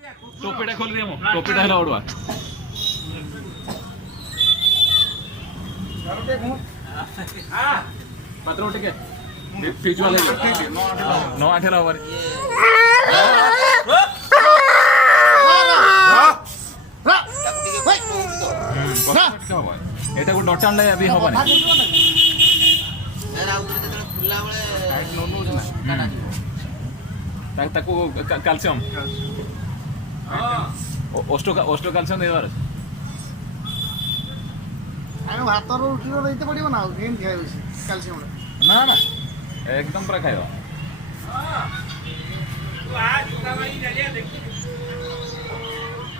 टोपीटा खोल दिए टोपीटा है ओडवा पत्र उठे फीच वाले 9-8 ओवर এটা को डॉट आनले अभी होबा नहीं ताको कैल्शियम ओस्टो कैल्शियम देवार आरो भातर उठिरो दैते पड़िबो ना गेम खाइबो कैल्शियम ना ना एकदम पूरा खाइबो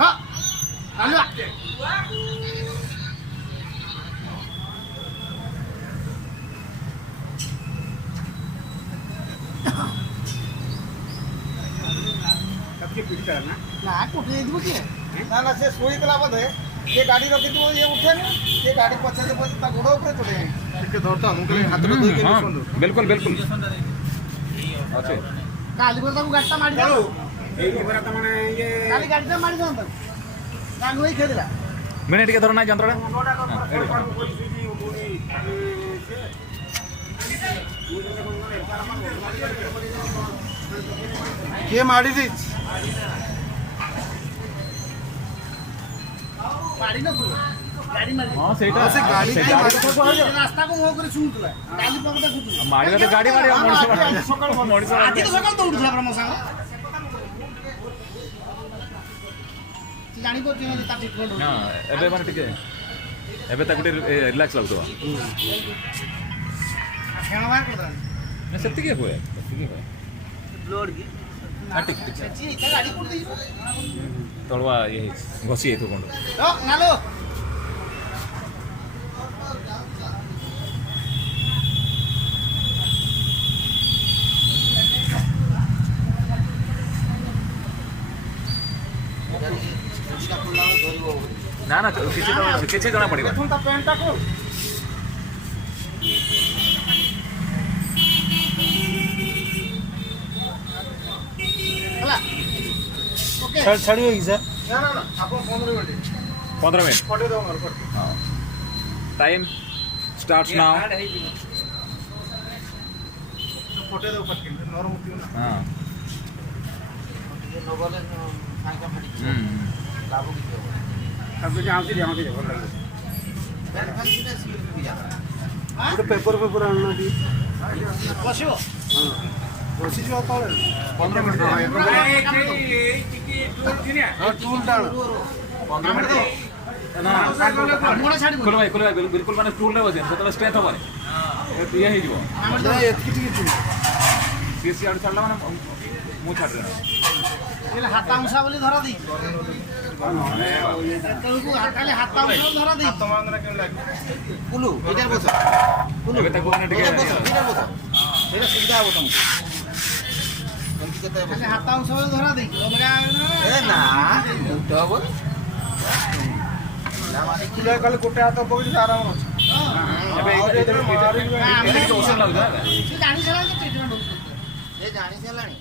हां आलुआ के पीट कर ना ना कोठे दिबो के ना ना से सोई तला बदे ये गाड़ी रखी तो ये उठे ना ये गाड़ी पछे से ता गोड़ो ऊपर चढ़े के धरता हम के हाथ रे धोई के सुंदर बिल्कुल बिल्कुल अच्छे काली को तो गाड़ता मारी दो ए बरा त माने ये काली गाड़ता मारी दो त गांग होई खेदला मैंने टिके धरना यंत्रडा ये मारी दी मारी ना गाड़ी मारी हां सेटा से गाड़ी से रास्ता को हो करे सुनतला काली पकड़ा सुतला मारी तो गाड़ी मारी मଣିଷ आदि तो सकाळ दौड़ुथला ब्रह्म सांग जानी को जे ता ट्रीटमेंट हां एबे माने टिके एबे ताकु रिलैक्स लागतो खेण मार को ना सेति के होए ब्लड की हां ठीक ठीक जी गाड़ी को देई तळवा ये घसी तो कोंड ओ नालो ना ना किसी जना पड़ेगा तुम ता पेंटा को हला ओके छड़ी होगी सर ना ना ना आप 15 मिनट 15 मिनट फोटो दो मार फोटो हां टाइम स्टार्ट्स नाउ फोटो दो पटके नरम होती ना हां ये नोबले सांगा फड़ी लाभो की अब जाओ से भल लगे गोटे पेपर पेपर आना दी बसियो हां बसी जो तो 15 मिनट हां टूल डाल 15 मिनट ना मोड़ा छाड़ी खोलो भाई बिल्कुल माने टूल रे बजे सेतला स्ट्रेट होबानी ये हे जीवो ना एतकी टिके चुन सीसी आड़ छाडला माने मु छाड रे एला हाता अंशा बोली धरा दी तेलुगु खाली हाता अंशा धरा दी तमांगरा के लागे कुलू इधर बस एबे ताको माने टिके इधर बस एला सुविधा हो तुम खाली हाता अंशा बोली धरा दी लगा ए ना तो बोल ना माने किलो कल गोटे हाथ पकड़ी आराम ଅଛି एबे इधर ओसन लागदा से जानी चला के ट्रीटमेंट हो सकते ये जानी चलानी